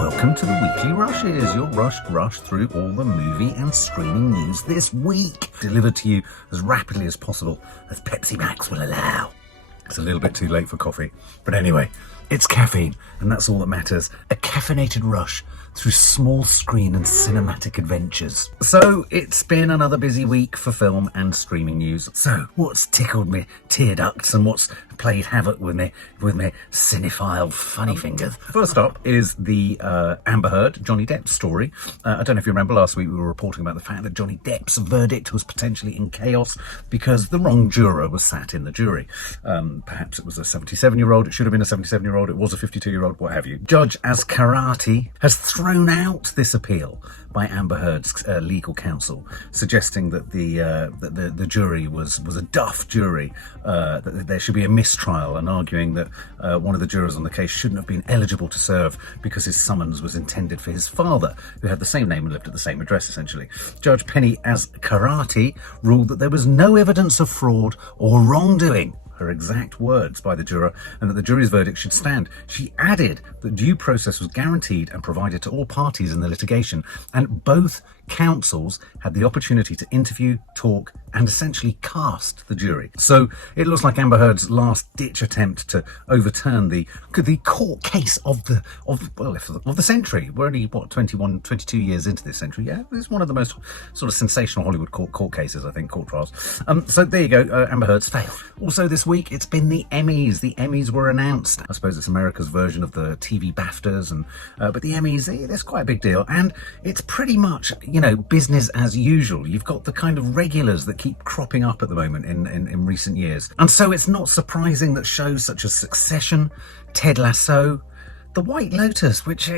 welcome to the Weekly Rushes, your rushed rush through all the movie and streaming news this week, delivered to you as rapidly as possible as Pepsi Max will allow. It's a little bit too late for coffee, but anyway, it's caffeine, and that's all that matters. A caffeinated rush through small screen and cinematic adventures. So it's been another busy week for film and streaming news. So what's tickled me tear ducts and what's played havoc with me cinephile funny fingers? First up is the Amber Heard, Johnny Depp story. I don't know if you remember last week we were reporting about the fact that Johnny Depp's verdict was potentially in chaos because the wrong juror was sat in the jury. Perhaps it was a 77-year-old, it should have been a 77-year-old, it was a 52-year-old, what have you. Judge Askarati has thrown out this appeal by Amber Heard's legal counsel, suggesting that the jury was a duff jury, that there should be a mistrial, and arguing that one of the jurors on the case shouldn't have been eligible to serve because his summons was intended for his father, who had the same name and lived at the same address, essentially. Judge Penny Askarati ruled that there was no evidence of fraud or wrongdoing, her exact words, by the juror, and that the jury's verdict should stand. She added that due process was guaranteed and provided to all parties in the litigation, and both counsels had the opportunity to interview, talk, and essentially cast the jury. So it looks like Amber Heard's last-ditch attempt to overturn the court case of the century. We're only, 22 years into this century. Yeah, it's one of the most sort of sensational Hollywood court cases, I think, court trials. So there you go, Amber Heard's failed. Also this week, it's been the Emmys. The Emmys were announced. I suppose it's America's version of the TV BAFTAs, but the Emmys, that's quite a big deal. And it's pretty much, business as usual. You've got the kind of regulars that keep cropping up at the moment in recent years. And so it's not surprising that shows such as Succession, Ted Lasso, The White Lotus, which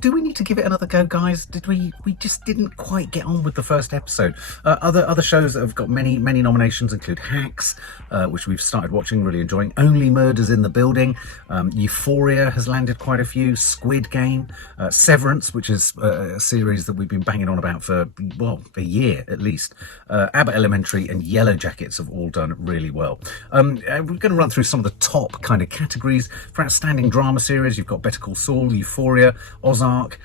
do we need to give it another go, guys? We just didn't quite get on with the first episode. Other shows that have got many nominations include Hacks, which we've started watching, really enjoying. Only Murders in the Building. Euphoria has landed quite a few. Squid Game, Severance, which is a series that we've been banging on about for a year at least. Abbott Elementary and Yellow Jackets have all done really well. We're going to run through some of the top kind of categories for outstanding drama series. You've got Better Call Saul, Euphoria, Ozark.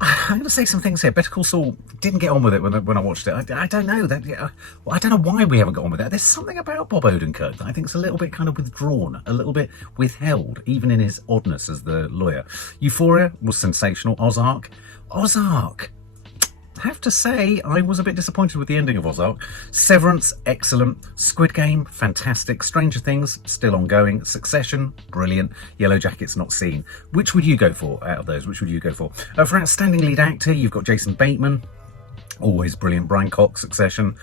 I'm going to say some things here. Better Call Saul, didn't get on with it when I watched it. I don't know. I don't know why we haven't got on with it. There's something about Bob Odenkirk that I think is a little bit kind of withdrawn, a little bit withheld, even in his oddness as the lawyer. Euphoria was sensational. Ozark. I have to say, I was a bit disappointed with the ending of Ozark. Severance, excellent. Squid Game, fantastic. Stranger Things, still ongoing. Succession, brilliant. Yellow Jackets, not seen. Which would you go for out of those? Which would you go for? For outstanding lead actor, you've got Jason Bateman. Always brilliant. Brian Cox, Succession.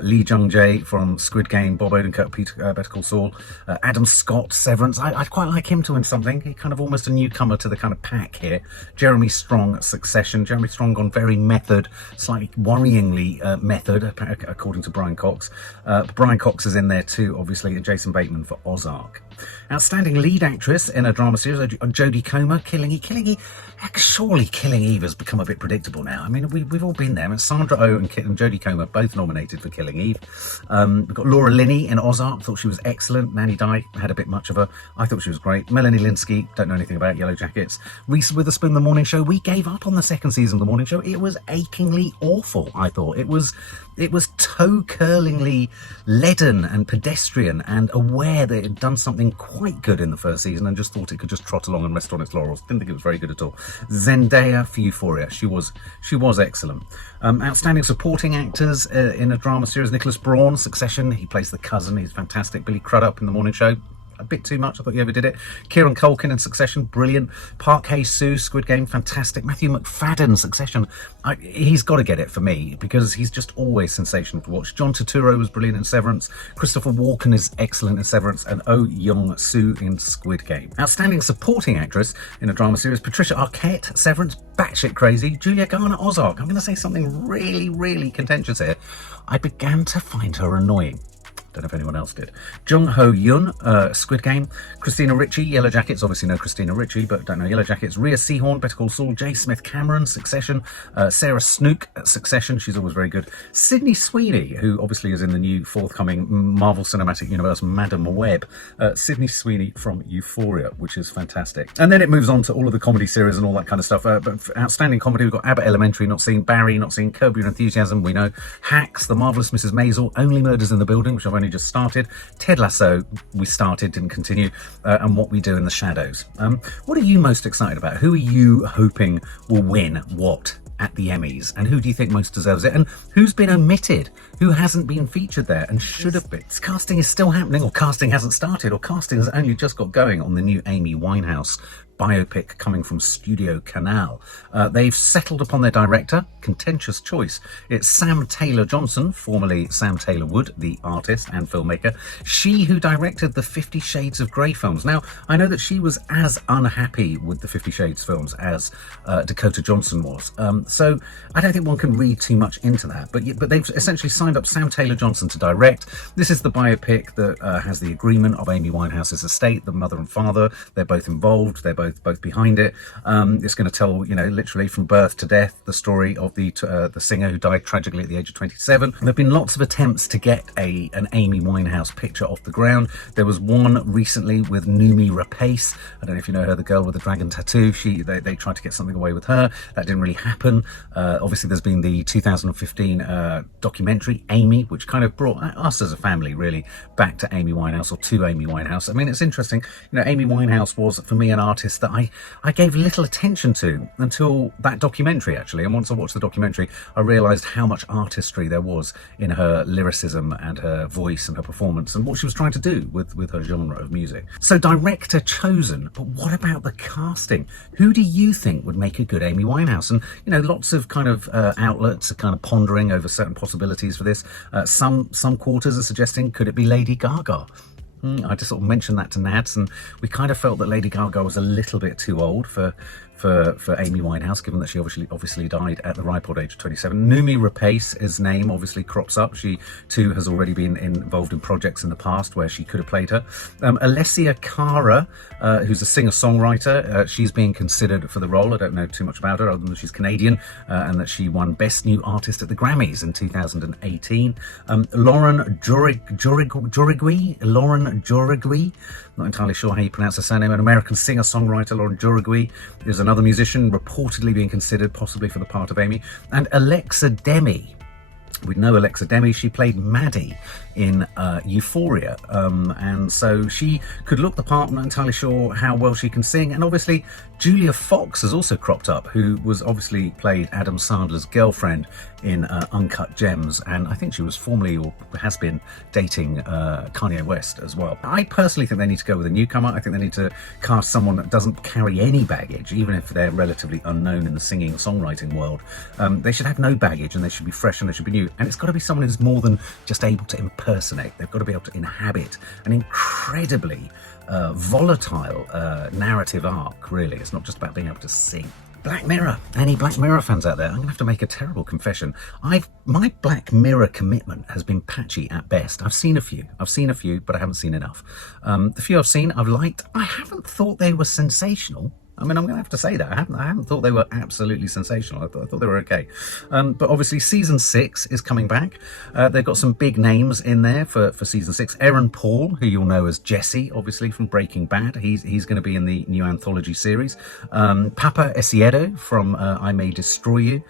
Lee Jung-jae from Squid Game. Bob Odenkirk, Better Call Saul. Adam Scott, Severance. I'd quite like him to win something. He's kind of almost a newcomer to the kind of pack here. Jeremy Strong, Succession. Jeremy Strong gone very method, slightly worryingly method, according to Brian Cox. Brian Cox is in there too, obviously, and Jason Bateman for Ozark. Outstanding lead actress in a drama series, Jodie Comer, Killing Eve. Surely Killing Eve has become a bit predictable now. I mean, we've all been there. And Sandra Oh and Jodie Comer both nominated for Killing Eve. We've got Laura Linney in Ozark. Thought she was excellent. Nanny Di had a bit much of her. I thought she was great. Melanie Linsky, don't know anything about Yellow Jackets. Reese Witherspoon, The Morning Show. We gave up on the second season of The Morning Show. It was achingly awful, I thought. It was toe-curlingly leaden and pedestrian, and aware that it had done something quite good in the first season and just thought it could just trot along and rest on its laurels. Didn't think it was very good at all. Zendaya for Euphoria. She was excellent. Outstanding supporting actors in a drama series. Nicholas Braun, Succession. He plays the cousin. He's fantastic. Billy Crudup in The Morning Show. A bit too much. I thought you overdid it. Kieran Culkin in Succession, brilliant. Park Hae-soo, Squid Game, fantastic. Matthew McFadden, Succession. He's got to get it for me because he's just always sensational to watch. John Turturro was brilliant in Severance. Christopher Walken is excellent in Severance, and Oh Young-soo in Squid Game. Outstanding supporting actress in a drama series, Patricia Arquette, Severance, batshit crazy. Julia Garner, Ozark. I'm going to say something really, really contentious here. I began to find her annoying. Don't know if anyone else did. Jung Ho Yun, Squid Game. Christina Ricci, Yellow Jackets. Obviously know Christina Ricci, but don't know Yellow Jackets. Rhea Seehorn, Better Call Saul. J. Smith Cameron, Succession. Sarah Snook, Succession. She's always very good. Sydney Sweeney, who obviously is in the new forthcoming Marvel Cinematic Universe, Madam Web. Sydney Sweeney from Euphoria, which is fantastic. And then it moves on to all of the comedy series and all that kind of stuff. But for outstanding comedy, we've got Abbott Elementary, not seen. Barry, not seen. Curb Your Enthusiasm, we know. Hacks, The Marvelous Mrs. Maisel, Only Murders in the Building, which I've only just started. Ted Lasso, we started, didn't continue. And What We Do in the Shadows. What are you most excited about? Who are you hoping will win what at the Emmys, and who do you think most deserves it, and who's been omitted, who hasn't been featured there and should have been? Casting is still happening, or casting hasn't started, or casting has only just got going on the new Amy Winehouse biopic coming from Studio Canal. They've settled upon their director, contentious choice. It's Sam Taylor Johnson, formerly Sam Taylor Wood, the artist and filmmaker. She who directed the 50 Shades of Grey films. Now, I know that she was as unhappy with the 50 Shades films as Dakota Johnson was. So I don't think one can read too much into that. But they've essentially signed up Sam Taylor Johnson to direct. This is the biopic that has the agreement of Amy Winehouse's estate, the mother and father. They're both involved. They're both behind it. It's going to tell, literally from birth to death, the story of the singer who died tragically at the age of 27. There have been lots of attempts to get an Amy Winehouse picture off the ground. There was one recently with Noomi Rapace. I don't know if you know her, the girl with the dragon tattoo. They tried to get something away with her. That didn't really happen. Obviously, there's been the 2015 documentary, Amy, which kind of brought us as a family, really, back to Amy Winehouse, or to Amy Winehouse. I mean, it's interesting. Amy Winehouse was, for me, an artist that I gave little attention to until that documentary, actually. And once I watched the documentary, I realised how much artistry there was in her lyricism and her voice and her performance and what she was trying to do with her genre of music. So director chosen, but what about the casting? Who do you think would make a good Amy Winehouse? And, lots of kind of outlets are kind of pondering over certain possibilities for this. Some quarters are suggesting, could it be Lady Gaga? I just sort of mentioned that to Nads, and we kind of felt that Lady Gaga was a little bit too old for Amy Winehouse, given that she obviously died at the ripe old age of 27. Noomi Rapace's name obviously crops up. She too has already been involved in projects in the past where she could have played her. Alessia Cara, who's a singer-songwriter, she's being considered for the role. I don't know too much about her other than she's Canadian and that she won Best New Artist at the Grammys in 2018. Lauren Jauregui, not entirely sure how you pronounce her surname, an American singer-songwriter. Lauren Jauregui is another musician reportedly being considered possibly for the part of Amy. And Alexa Demi. We know Alexa Demi. She played Maddie in Euphoria, and so she could look the part. I'm not entirely sure how well she can sing. And obviously Julia Fox has also cropped up, who was obviously played Adam Sandler's girlfriend in Uncut Gems, and I think she was formerly, or has been, dating Kanye West as well. I personally think they need to go with a newcomer. I think they need to cast someone that doesn't carry any baggage, even if they're relatively unknown in the singing and songwriting world. They should have no baggage, and they should be fresh, and they should be new. And it's got to be someone who's more than just able to impersonate. They've got to be able to inhabit an incredibly volatile narrative arc, really. It's not just about being able to sing. Black Mirror. Any Black Mirror fans out there? I'm going to have to make a terrible confession. My Black Mirror commitment has been patchy at best. I've seen a few, but I haven't seen enough. The few I've seen, I've liked. I haven't thought they were sensational. I mean, I'm going to have to say that. I haven't thought they were absolutely sensational. I thought they were okay. But obviously, season 6 is coming back. They've got some big names in there for season 6. Aaron Paul, who you'll know as Jesse, obviously, from Breaking Bad. He's going to be in the new anthology series. Papa Esiedo from I May Destroy You.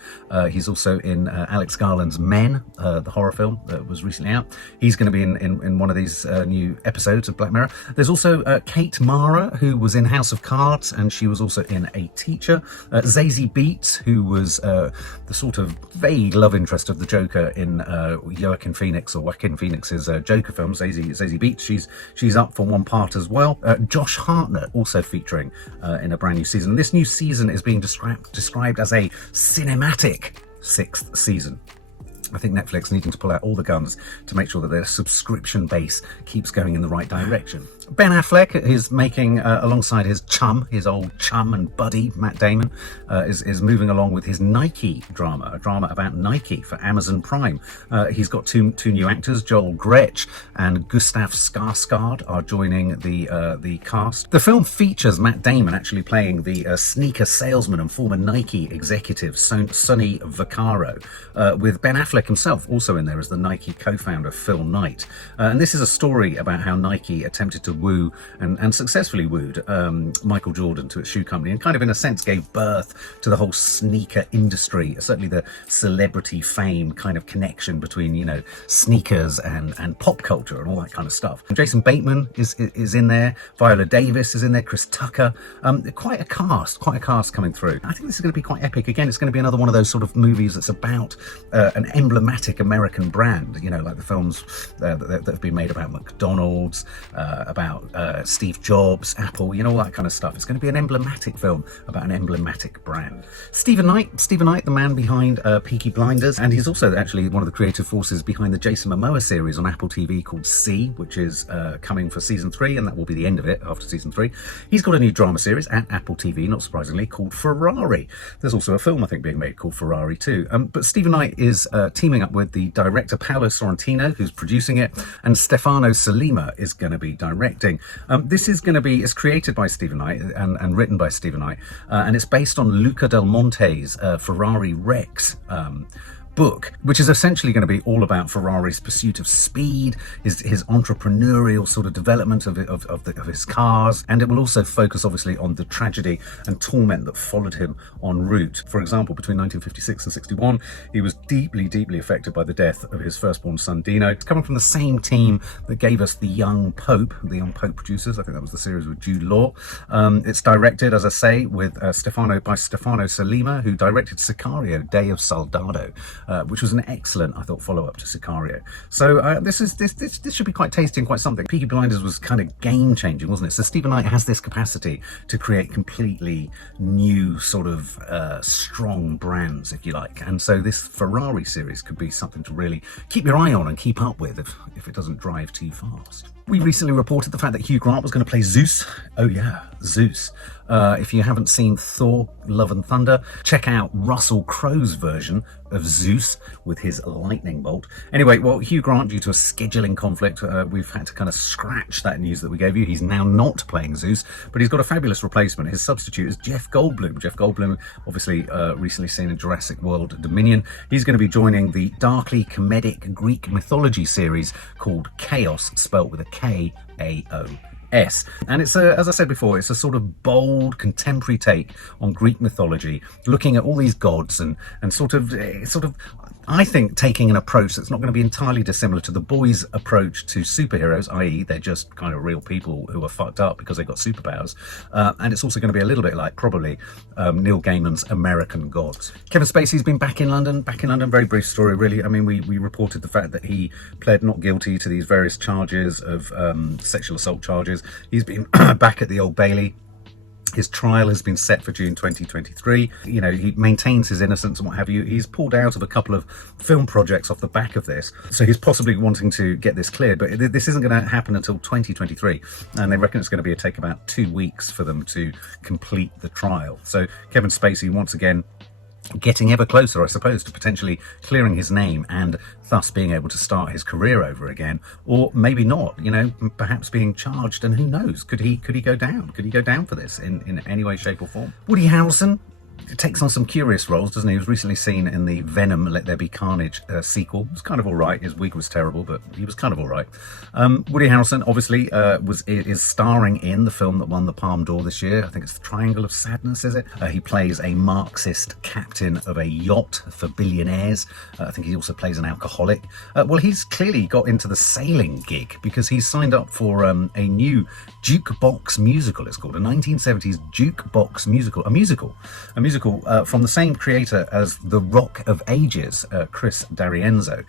He's also in Alex Garland's Men, the horror film that was recently out. He's going to be in one of these new episodes of Black Mirror. There's also Kate Mara, who was in House of Cards, and she was also in A Teacher. Zazie Beetz, who was the sort of vague love interest of the Joker in Joaquin Phoenix's Joker film. Zazie Beetz, she's up for one part as well. Josh Hartnett also featuring in a brand new season. This new season is being described as a cinematic 6th season. I think Netflix needing to pull out all the guns to make sure that their subscription base keeps going in the right direction. Ben Affleck is making, alongside his old chum and buddy, Matt Damon, is moving along with his Nike drama, a drama about Nike for Amazon Prime. He's got two new actors, Joel Gretsch and Gustav Skarsgård are joining the cast. The film features Matt Damon actually playing the sneaker salesman and former Nike executive Sonny Vaccaro, with Ben Affleck himself also in there as the Nike co-founder Phil Knight. And this is a story about how Nike attempted to woo and successfully wooed Michael Jordan to its shoe company, and kind of in a sense gave birth to the whole sneaker industry, certainly the celebrity fame kind of connection between, you know, sneakers and pop culture and all that kind of stuff. Jason Bateman is in there, Viola Davis is in there, Chris Tucker, quite a cast coming through. I think this is going to be quite epic. Again, it's going to be another one of those sort of movies that's about an emblematic American brand, you know, like the films that have been made about McDonald's, about Steve Jobs, Apple, you know, all that kind of stuff. It's going to be an emblematic film about an emblematic brand. Stephen Knight, the man behind Peaky Blinders, and he's also actually one of the creative forces behind the Jason Momoa series on Apple TV called C, which is coming for season 3, and that will be the end of it after season 3. He's got a new drama series at Apple TV, not surprisingly, called Ferrari. There's also a film, I think, being made called Ferrari too. But Stephen Knight is teaming up with the director Paolo Sorrentino, who's producing it, and Stefano Sollima is going to be directing. This is going to be, it's created by Stephen Knight and written by Stephen Knight, and it's based on Luca Del Monte's Ferrari Rex book, which is essentially going to be all about Ferrari's pursuit of speed, his entrepreneurial sort of development of his cars, and it will also focus obviously on the tragedy and torment that followed him en route. For example, between 1956 and 61, he was deeply affected by the death of his firstborn son Dino. It's coming from the same team that gave us The Young Pope producers. I think that was the series with Jude Law. It's directed, as I say, with Stefano Sollima, who directed Sicario: Day of Soldado, which was an excellent, I thought, follow-up to Sicario. So this should be quite tasty and quite something. Peaky Blinders was kind of game-changing, wasn't it? So Stephen Knight has this capacity to create completely new sort of strong brands, if you like. And so this Ferrari series could be something to really keep your eye on and keep up with if it doesn't drive too fast. We recently reported the fact that Hugh Grant was going to play Zeus. Oh yeah, Zeus. If you haven't seen Thor: Love and Thunder, check out Russell Crowe's version of Zeus with his lightning bolt. Anyway, well, Hugh Grant, due to a scheduling conflict, we've had to kind of scratch that news that we gave you. He's now not playing Zeus, but he's got a fabulous replacement. His substitute is Jeff Goldblum. Jeff Goldblum, obviously recently seen in Jurassic World Dominion. He's going to be joining the darkly comedic Greek mythology series called Chaos, spelt with a K-A-O-S. And it's as I said before, it's a sort of bold contemporary take on Greek mythology, looking at all these gods and sort of I think taking an approach that's not going to be entirely dissimilar to The Boys' approach to superheroes, i.e. they're just kind of real people who are fucked up because they've got superpowers. And it's also going to be a little bit like probably Neil Gaiman's American Gods. Kevin Spacey's been back in London, very brief story really. I mean, we reported the fact that he pled not guilty to these various charges of sexual assault charges. He's been back at the Old Bailey. His trial has been set for June 2023. You know, he maintains his innocence and what have you. He's pulled out of a couple of film projects off the back of this. So he's possibly wanting to get this cleared, but this isn't going to happen until 2023. And they reckon it's going to take about 2 weeks for them to complete the trial. So Kevin Spacey, once again, getting ever closer, I suppose, to potentially clearing his name and thus being able to start his career over again, or maybe not, you know, perhaps being charged, and who knows, could he go down? Could he go down for this in any way, shape or form? Woody Harrelson takes on some curious roles, doesn't he? He was recently seen in the Venom Let There Be Carnage sequel. It was kind of all right. His wig was terrible, but he was kind of all right. Woody Harrelson obviously is starring in the film that won the Palme d'Or this year. I think it's The Triangle of Sadness, is it? He plays a Marxist captain of a yacht for billionaires. I think he also plays an alcoholic. Well, he's clearly got into the sailing gig because he's signed up for a new jukebox musical. It's called a 1970s jukebox musical, a musical from the same creator as The Rock of Ages, Chris D'Arienzo.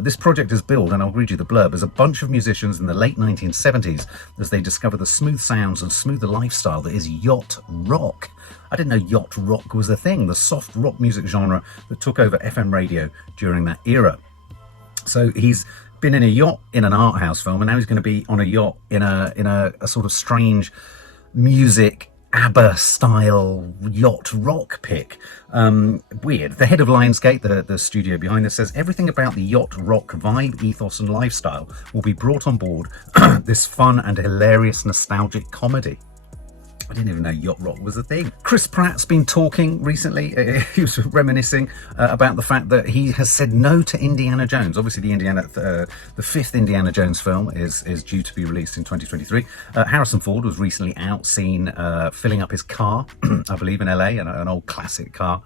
This project is billed, and I'll read you the blurb, as a bunch of musicians in the late 1970s as they discover the smooth sounds and smoother lifestyle that is yacht rock. I didn't know yacht rock was a thing, the soft rock music genre that took over FM radio during that era. So he's been in a yacht in an art house film, and now he's going to be on a yacht in a sort of strange music ABBA style yacht rock pick. Weird. The head of Lionsgate, the studio behind this, says everything about the yacht rock vibe, ethos and lifestyle will be brought on board this fun and hilarious nostalgic comedy. I didn't even know yacht rock was a thing. Chris Pratt's been talking recently. He was reminiscing about the fact that he has said no to Indiana Jones. Obviously, the fifth Indiana Jones film is due to be released in 2023. Harrison Ford was recently out seen filling up his car, I believe, in LA, an old classic car,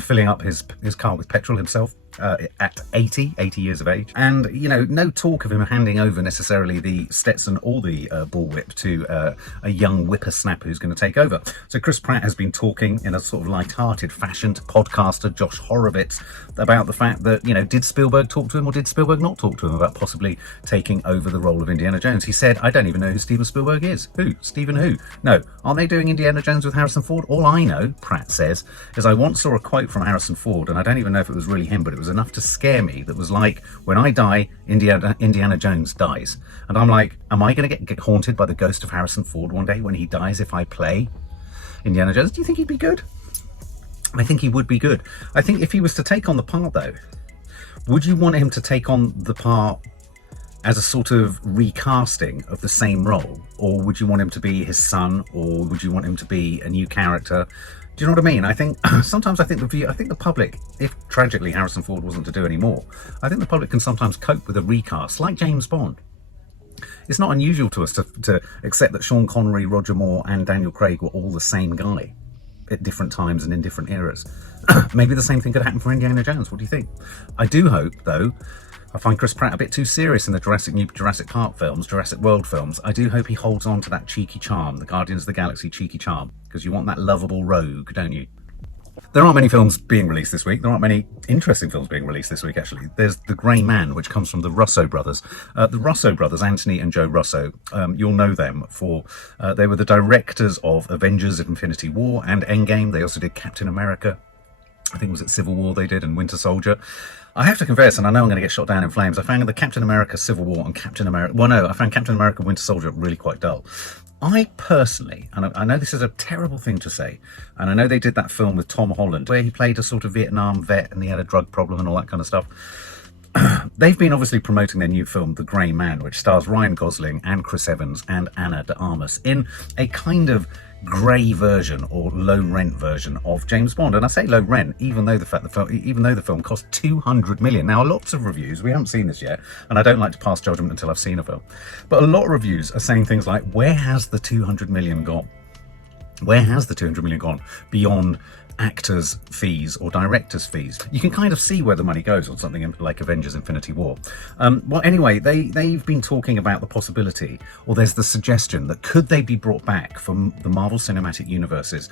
filling up his car with petrol himself. At 80 years of age, and no talk of him handing over necessarily the Stetson or the bullwhip to a young whippersnapper who's going to take over. So Chris Pratt has been talking in a sort of light-hearted fashion to podcaster Josh Horowitz about the fact that, did Spielberg talk to him or did Spielberg not talk to him about possibly taking over the role of Indiana Jones? He said, I don't even know who Steven Spielberg is. Who? Stephen who? No. Aren't they doing Indiana Jones with Harrison Ford? All I know, Pratt says, is I once saw a quote from Harrison Ford, and I don't even know if it was really him, but it was enough to scare me, that was like, when I die, Indiana Jones dies. And I'm like, am I going to get haunted by the ghost of Harrison Ford one day when he dies if I play Indiana Jones? Do you think he'd be good? I think he would be good. I think if he was to take on the part, though, would you want him to take on the part as a sort of recasting of the same role, or would you want him to be his son, or would you want him to be a new character? Do you know what I mean? I think sometimes the public, if tragically Harrison Ford wasn't to do any more, I think the public can sometimes cope with a recast, like James Bond. It's not unusual to us to accept that Sean Connery, Roger Moore and Daniel Craig were all the same guy at different times and in different eras. Maybe the same thing could happen for Indiana Jones. What do you think? I do hope, though, I find Chris Pratt a bit too serious in the new Jurassic Park films, Jurassic World films. I do hope he holds on to that cheeky charm, the Guardians of the Galaxy cheeky charm, because you want that lovable rogue, don't you? There aren't many films being released this week. There aren't many interesting films being released this week, actually. There's The Grey Man, which comes from the Russo brothers. The Russo brothers, Anthony and Joe Russo, you'll know them for... they were the directors of Avengers: Infinity War and Endgame. They also did Captain America. I think it was at Civil War they did, and Winter Soldier. I have to confess, and I know I'm going to get shot down in flames, I found the Captain America Civil War and I found Captain America Winter Soldier really quite dull. I personally, and I know this is a terrible thing to say, and I know they did that film with Tom Holland, where he played a sort of Vietnam vet and he had a drug problem and all that kind of stuff. They've been obviously promoting their new film, The Grey Man, which stars Ryan Gosling and Chris Evans and Ana de Armas in a kind of grey version or low rent version of James Bond. And I say low rent, even though the film cost 200 million. Now, lots of reviews, we haven't seen this yet, and I don't like to pass judgment until I've seen a film, but a lot of reviews are saying things like, where has the 200 million gone? Where has the 200 million gone beyond actors' fees or directors' fees? You can kind of see where the money goes on something like Avengers: Infinity War. Well, anyway, they've been talking about the possibility, or there's the suggestion that could they be brought back from the Marvel Cinematic Universe's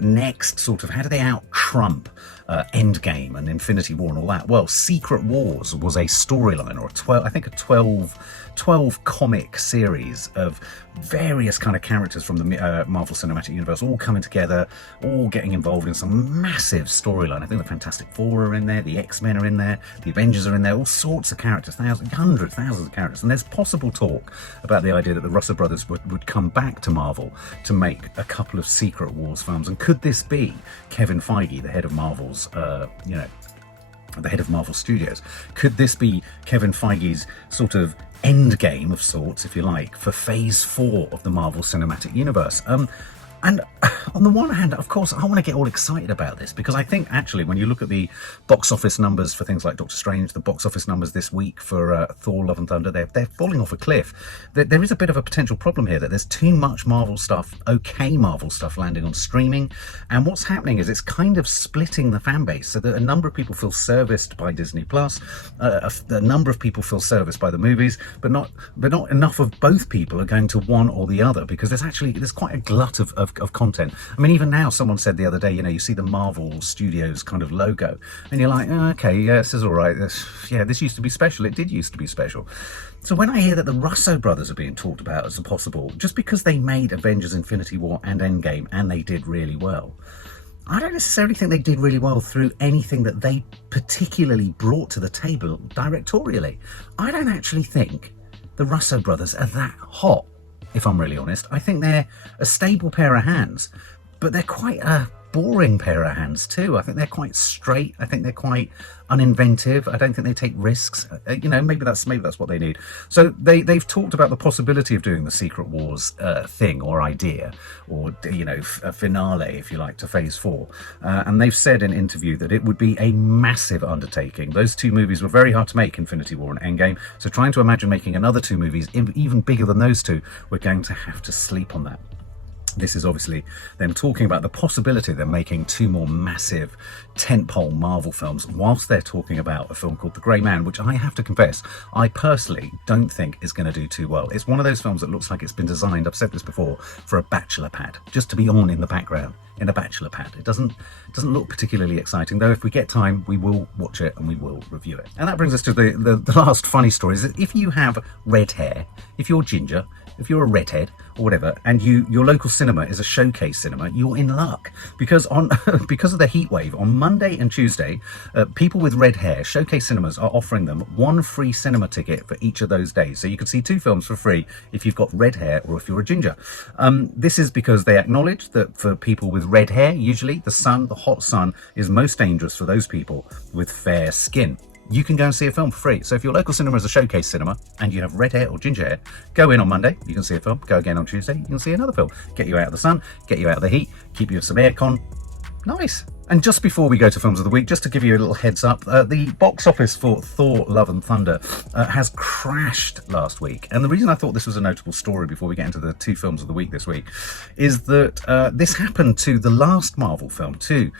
next sort of, how do they out-trump Endgame and Infinity War and all that? Well, Secret Wars was a storyline, or a 12 comic series of various kind of characters from the Marvel Cinematic Universe all coming together, all getting involved in some massive storyline. I think the Fantastic Four are in there, the X-Men are in there, the Avengers are in there, all sorts of characters, thousands of characters. And there's possible talk about the idea that the Russo brothers would come back to Marvel to make a couple of Secret Wars films. And could this be Kevin Feige, the head of Marvel's, the head of Marvel Studios? Could this be Kevin Feige's sort of end game of sorts, if you like, for phase 4 of the Marvel Cinematic Universe? And on the one hand, of course, I want to get all excited about this, because I think actually when you look at the box office numbers for things like Doctor Strange, the box office numbers this week for Thor: Love and Thunder, they're falling off a cliff. There is a bit of a potential problem here, that there's too much Marvel stuff, okay Marvel stuff, landing on streaming. And what's happening is it's kind of splitting the fan base, so that a number of people feel serviced by Disney Plus, a number of people feel serviced by the movies, but not enough of both people are going to one or the other, because there's quite a glut of content. I mean, even now, someone said the other day, you see the Marvel Studios kind of logo, and you're like, oh, okay, yeah, this is all right. This used to be special. It did used to be special. So when I hear that the Russo brothers are being talked about as a possible, just because they made Avengers: Infinity War and Endgame, and they did really well, I don't necessarily think they did really well through anything that they particularly brought to the table directorially. I don't actually think the Russo brothers are that hot, if I'm really honest. I think they're a stable pair of hands, but they're quite a boring pair of hands too. I think they're quite straight. I think they're quite uninventive. I don't think they take risks. Maybe that's what they need. So they've talked about the possibility of doing the Secret Wars thing or idea, or a finale, if you like, to Phase 4. And they've said in an interview that it would be a massive undertaking. Those two movies were very hard to make, Infinity War and Endgame. So trying to imagine making another two movies even bigger than those two, we're going to have to sleep on that. This is obviously them talking about the possibility of them making two more massive tentpole Marvel films, whilst they're talking about a film called The Grey Man, which I have to confess, I personally don't think is going to do too well. It's one of those films that looks like it's been designed, I've said this before, for a bachelor pad, just to be on in the background in a bachelor pad. It doesn't look particularly exciting, though if we get time, we will watch it and we will review it. And that brings us to the last funny story, is that if you have red hair, if you're ginger, if you're a redhead or whatever, and your local cinema is a showcase cinema, you're in luck, because because of the heat wave on Monday and Tuesday, people with red hair, showcase cinemas are offering them one free cinema ticket for each of those days. So you can see two films for free if you've got red hair or if you're a ginger. This is because they acknowledge that for people with red hair, usually the hot sun is most dangerous for those people with fair skin. You can go and see a film for free. So if your local cinema is a showcase cinema and you have red hair or ginger hair, go in on Monday, you can see a film. Go again on Tuesday, you can see another film. Get you out of the sun, get you out of the heat, keep you with some aircon. Nice. And just before we go to Films of the Week, just to give you a little heads up, the box office for Thor Love and Thunder has crashed last week. And the reason I thought this was a notable story before we get into the two films of the week this week is that this happened to the last Marvel film too,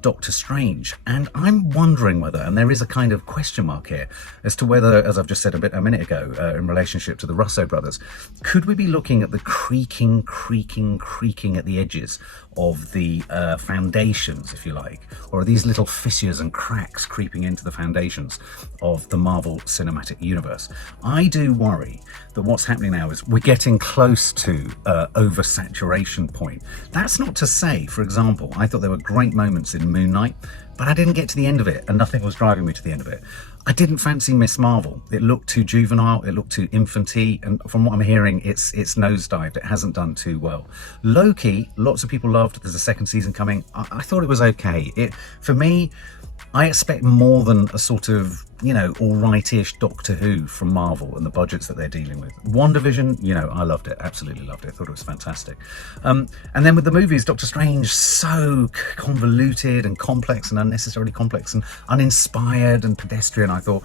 Doctor Strange. And I'm wondering whether, and there is a kind of question mark here, as to whether, as I've just said a minute ago, in relationship to the Russo brothers, could we be looking at the creaking at the edges of the foundations, if you like, or are these little fissures and cracks creeping into the foundations of the Marvel Cinematic Universe? I do worry that what's happening now is we're getting close to oversaturation point. That's not to say, for example, I thought there were great moments in Moon Knight, but I didn't get to the end of it, and nothing was driving me to the end of it. I didn't fancy Miss Marvel. It looked too juvenile, it looked too infantile, and from what I'm hearing, it's nosedived. It hasn't done too well. Loki, lots of people loved. There's a second season coming. I thought it was okay. For me, I expect more than a sort of, all right-ish Doctor Who from Marvel and the budgets that they're dealing with. WandaVision, I loved it. Absolutely loved it. I thought it was fantastic. And then with the movies, Doctor Strange, so convoluted and complex and unnecessarily complex and uninspired and pedestrian, I thought.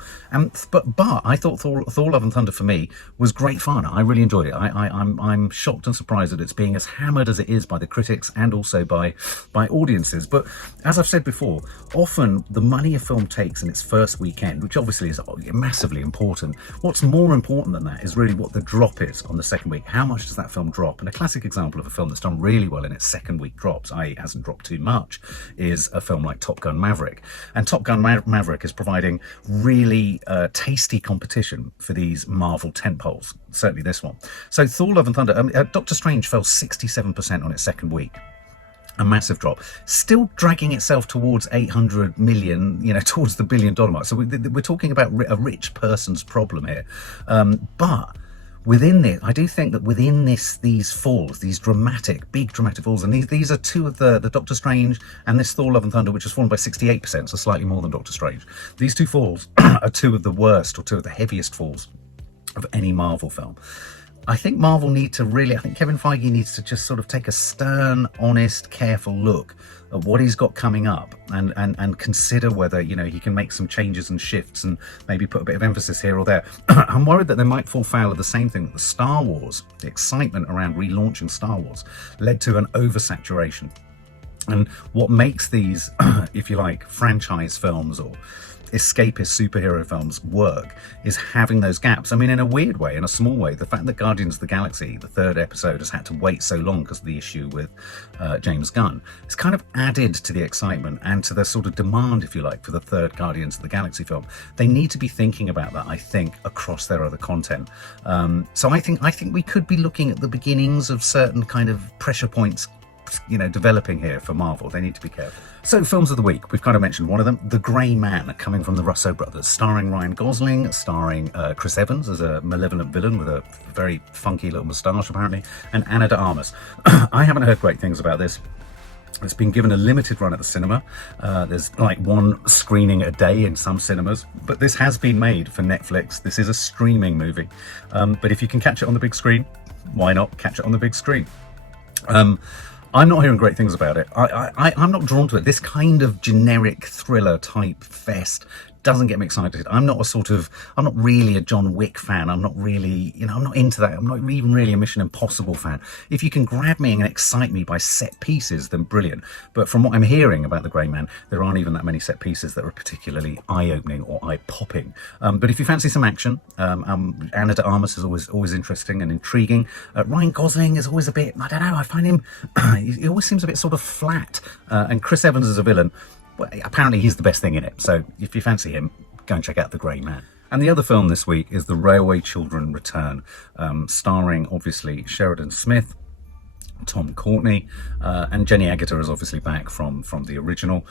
But I thought Thor Love and Thunder for me was great fun. I really enjoyed it. I'm shocked and surprised that it's being as hammered as it is by the critics and also by audiences. But as I've said before, often the money a film takes in its first weekend, which obviously is massively important, what's more important than that is really what the drop is on the second week. How much does that film drop? And a classic example of a film that's done really well in its second week drops, i.e. hasn't dropped too much, is a film like Top Gun Maverick. And Top Gun Maverick is providing really tasty competition for these Marvel tentpoles, certainly this one. So Thor Love and Thunder, Doctor Strange fell 67% on its second week. A massive drop, still dragging itself towards 800 million, towards the $1 billion mark. So we're talking about a rich person's problem here. But within it, I do think that within these falls, these big dramatic falls, and these are two of the Doctor Strange and this Thor Love and Thunder, which has fallen by 68%, so slightly more than Doctor Strange. These two falls are two of the worst, or two of the heaviest falls of any Marvel film. I think Kevin Feige needs to just sort of take a stern, honest, careful look at what he's got coming up and consider whether, he can make some changes and shifts and maybe put a bit of emphasis here or there. I'm worried that they might fall foul of the same thing that the Star Wars, the excitement around relaunching Star Wars, led to an oversaturation. And what makes these, if you like, franchise films or escapist superhero films work is having those gaps. I mean, in a weird way, in a small way, the fact that Guardians of the Galaxy, the third episode, has had to wait so long because of the issue with James Gunn, it's kind of added to the excitement and to the sort of demand, if you like, for the third Guardians of the Galaxy film. They need to be thinking about that, I think, across their other content. So I think we could be looking at the beginnings of certain kind of pressure points developing here for Marvel. They need to be careful. So, films of the week. We've kind of mentioned one of them. The Grey Man, coming from the Russo brothers, starring Ryan Gosling, starring Chris Evans as a malevolent villain with a very funky little moustache, apparently, and Ana de Armas. I haven't heard great things about this. It's been given a limited run at the cinema. There's like one screening a day in some cinemas, but this has been made for Netflix. This is a streaming movie. But if you can catch it on the big screen, why not catch it on the big screen? I'm not hearing great things about it. I'm not drawn to it. This kind of generic thriller type fest doesn't get me excited. I'm not really a John Wick fan. I'm not really, I'm not into that. I'm not even really a Mission Impossible fan. If you can grab me and excite me by set pieces, then brilliant. But from what I'm hearing about The Grey Man, there aren't even that many set pieces that are particularly eye-opening or eye-popping. But if you fancy some action, Ana de Armas is always interesting and intriguing. Ryan Gosling is always a bit, I don't know, I find him, he always seems a bit sort of flat. And Chris Evans as a villain, well, apparently he's the best thing in it. So if you fancy him, go and check out The Grey Man. And the other film this week is The Railway Children Return, starring, obviously, Sheridan Smith, Tom Courtenay, and Jenny Agutter is obviously back from the original.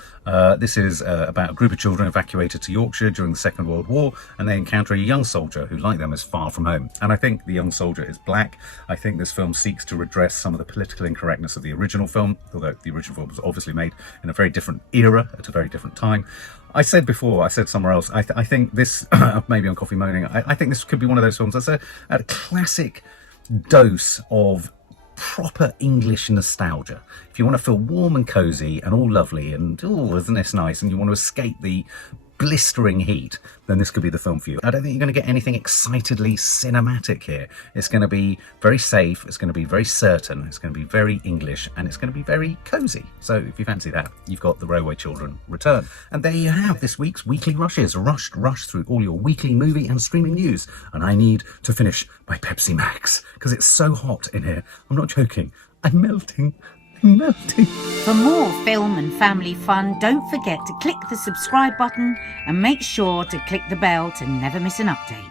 This is about a group of children evacuated to Yorkshire during the Second World War, and they encounter a young soldier who, like them, is far from home. And I think the young soldier is black. I think this film seeks to redress some of the political incorrectness of the original film, although the original film was obviously made in a very different era, at a very different time. I said before, I said somewhere else, I think this, maybe on Coffee Moaning, I think this could be one of those films that's a classic dose of proper English nostalgia. If you want to feel warm and cozy and all lovely and, oh, isn't this nice, and you want to escape the blistering heat, then this could be the film for you. I don't think you're going to get anything excitedly cinematic here. It's going to be very safe, it's going to be very certain, it's going to be very English, and it's going to be very cozy. So if you fancy that, you've got The Railway Children Return. And there you have this week's Weekly Rushes, rushed through all your weekly movie and streaming news. And I need to finish my Pepsi Max, because it's so hot in here. I'm not joking. I'm melting. Melting. For more film and family fun, don't forget to click the subscribe button and make sure to click the bell to never miss an update.